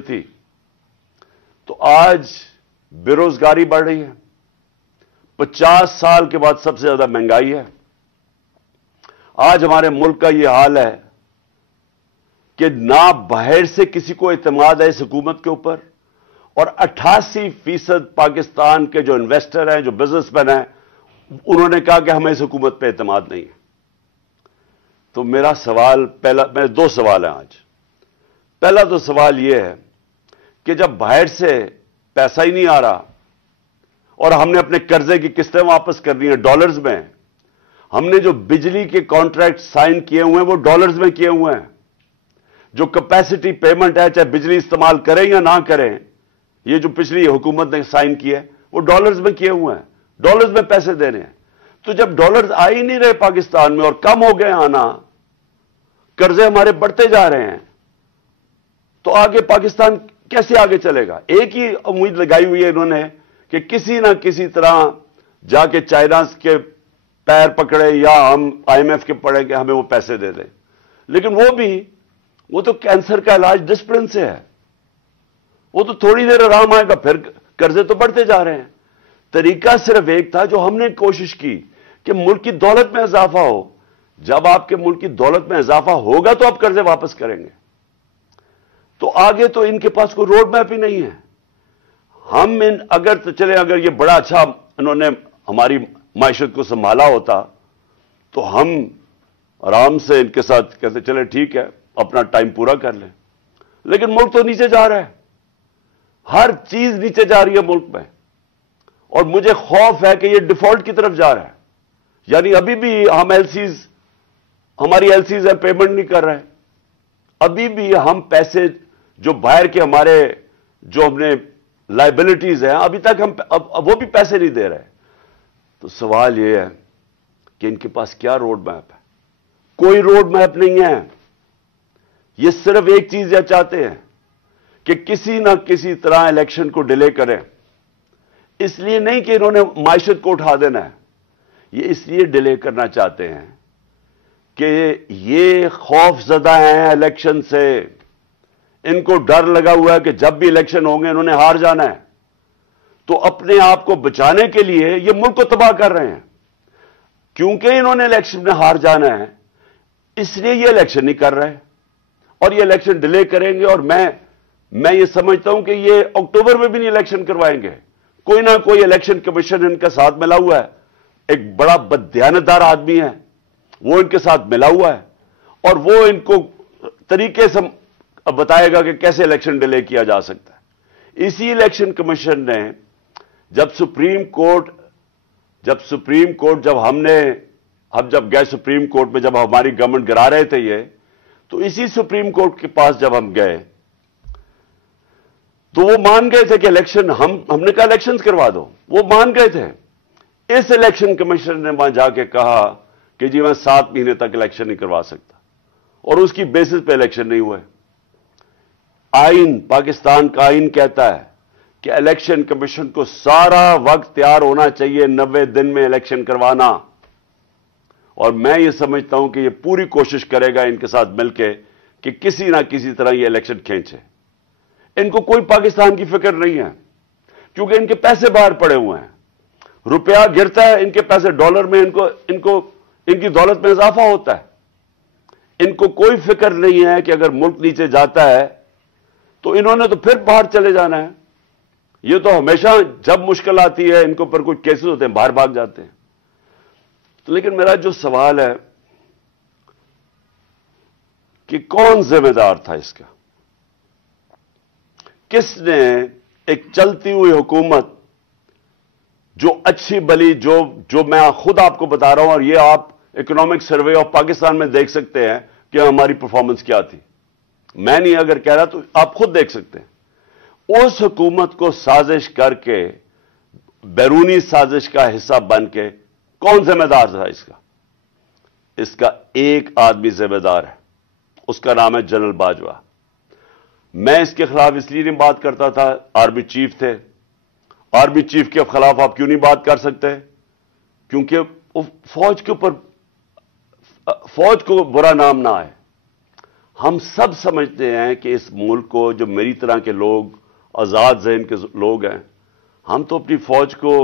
تھی تو آج بے روزگاری بڑھ رہی ہے. 50 سال کے بعد سب سے زیادہ مہنگائی ہے. آج ہمارے ملک کا یہ حال ہے کہ نہ باہر سے کسی کو اعتماد ہے اس حکومت کے اوپر, اور 88% پاکستان کے جو انویسٹر ہیں, جو بزنس مین ہیں, انہوں نے کہا کہ ہمیں اس حکومت پہ اعتماد نہیں ہے. تو میرا سوال میرے 2 سوال ہیں آج. پہلا تو سوال یہ ہے کہ جب باہر سے پیسہ ہی نہیں آ رہا اور ہم نے اپنے قرضے کی قسطیں واپس کرنی ہیں ڈالرز میں, ہم نے جو بجلی کے کانٹریکٹ سائن کیے ہوئے ہیں وہ ڈالرز میں کیے ہوئے ہیں, جو کیپیسٹی پیمنٹ ہے چاہے بجلی استعمال کریں یا نہ کریں, یہ جو پچھلی حکومت نے سائن کیا ہے وہ ڈالرز میں کیے ہوئے ہیں, ڈالرز میں پیسے دینے ہیں. تو جب ڈالرز آ ہی نہیں رہے پاکستان میں اور کم ہو گئے آنا, قرضے ہمارے بڑھتے جا رہے ہیں, تو آگے پاکستان کیسے آگے چلے گا؟ ایک ہی امید لگائی ہوئی ہے انہوں نے کہ کسی نہ کسی طرح جا کے چائنا کے پیر پکڑے یا ہم IMF کے پڑے کہ ہمیں وہ پیسے دے دیں. لیکن وہ تو کینسر کا علاج ڈسپلن سے ہے, وہ تو تھوڑی دیر آرام آئے گا پھر قرضے تو بڑھتے جا رہے ہیں. طریقہ صرف ایک تھا جو ہم نے کوشش کی کہ ملک کی دولت میں اضافہ ہو. جب آپ کے ملک کی دولت میں اضافہ ہوگا تو آپ قرضے واپس کریں گے. تو آگے تو ان کے پاس کوئی روڈ میپ ہی نہیں ہے. ہم اگر یہ بڑا اچھا انہوں نے ہماری معیشت کو سنبھالا ہوتا تو ہم آرام سے ان کے ساتھ کہتے چلے ٹھیک ہے اپنا ٹائم پورا کر لیں. لیکن ملک تو نیچے جا رہا ہے, ہر چیز نیچے جا رہی ہے ملک میں, اور مجھے خوف ہے کہ یہ ڈیفالٹ کی طرف جا رہا ہے. یعنی ابھی بھی ہم ہماری ایلسیز ہیں پیمنٹ نہیں کر رہے, ابھی بھی ہم پیسے جو باہر کے ہمارے جو ہم نے لائبلٹیز ہیں ابھی تک ہم وہ بھی پیسے نہیں دے رہے. تو سوال یہ ہے کہ ان کے پاس کیا روڈ میپ ہے؟ کوئی روڈ میپ نہیں ہے. یہ صرف ایک چیز یہ چاہتے ہیں کہ کسی نہ کسی طرح الیکشن کو ڈیلے کریں. اس لیے نہیں کہ انہوں نے معیشت کو اٹھا دینا ہے, یہ اس لیے ڈیلے کرنا چاہتے ہیں کہ یہ خوف زدہ ہیں الیکشن سے. ان کو ڈر لگا ہوا ہے کہ جب بھی الیکشن ہوں گے انہوں نے ہار جانا ہے, تو اپنے آپ کو بچانے کے لیے یہ ملک کو تباہ کر رہے ہیں. کیونکہ انہوں نے الیکشن میں ہار جانا ہے اس لیے یہ الیکشن نہیں کر رہے, اور یہ الیکشن ڈیلے کریں گے. اور میں یہ سمجھتا ہوں کہ یہ اکتوبر میں بھی نہیں الیکشن کروائیں گے. کوئی نہ کوئی الیکشن کمیشن ان کا ساتھ ملا ہوا ہے, ایک بڑا بددیانتدار آدمی ہے وہ ان کے ساتھ ملا ہوا ہے, اور وہ ان کو طریقے سے بتائے گا کہ کیسے الیکشن ڈیلے کیا جا سکتا ہے. اسی الیکشن کمیشن نے جب سپریم کورٹ جب گئے سپریم کورٹ میں, جب ہماری گورنمنٹ گرا رہے تھے یہ, تو اسی سپریم کورٹ کے پاس جب ہم گئے تو وہ مان گئے تھے کہ الیکشن ہم نے کہا الیکشن کروا دو, وہ مان گئے تھے. اس الیکشن کمیشن نے وہاں جا کے کہا کہ جی میں 7 مہینے تک الیکشن نہیں کروا سکتا, اور اس کی بیسس پہ الیکشن نہیں ہوئے. پاکستان کا آئین کہتا ہے کہ الیکشن کمیشن کو سارا وقت تیار ہونا چاہیے 90 دن میں الیکشن کروانا, اور میں یہ سمجھتا ہوں کہ یہ پوری کوشش کرے گا ان کے ساتھ مل کے کہ کسی نہ کسی طرح یہ الیکشن کھینچے. ان کو کوئی پاکستان کی فکر نہیں ہے کیونکہ ان کے پیسے باہر پڑے ہوئے ہیں, روپیہ گرتا ہے ان کے پیسے ڈالر میں, ان کی دولت میں اضافہ ہوتا ہے. ان کو کوئی فکر نہیں ہے کہ اگر ملک نیچے جاتا ہے تو انہوں نے تو پھر باہر چلے جانا ہے. یہ تو ہمیشہ جب مشکل آتی ہے ان کے اوپر کوئی کیسز ہوتے ہیں باہر بھاگ جاتے ہیں. لیکن میرا جو سوال ہے کہ کون ذمہ دار تھا اس کا؟ کس نے ایک چلتی ہوئی حکومت جو اچھی بلی جو میں خود آپ کو بتا رہا ہوں, اور یہ آپ اکنامک سروے آف پاکستان میں دیکھ سکتے ہیں کہ ہماری پرفارمنس کیا تھی, میں نہیں اگر کہہ رہا تو آپ خود دیکھ سکتے ہیں. اس حکومت کو سازش کر کے, بیرونی سازش کا حصہ بن کے کون ذمہ دار تھا اس کا؟ اس کا ایک آدمی ذمہ دار ہے, اس کا نام ہے جنرل باجوہ. میں اس کے خلاف اس لیے نہیں بات کرتا تھا, آرمی چیف تھے. آرمی چیف کے خلاف آپ کیوں نہیں بات کر سکتے؟ کیونکہ فوج کے اوپر فوج کو برا نام نہ آئے. ہم سب سمجھتے ہیں کہ اس ملک کو، جو میری طرح کے لوگ، آزاد ذہن کے لوگ ہیں، ہم تو اپنی فوج کو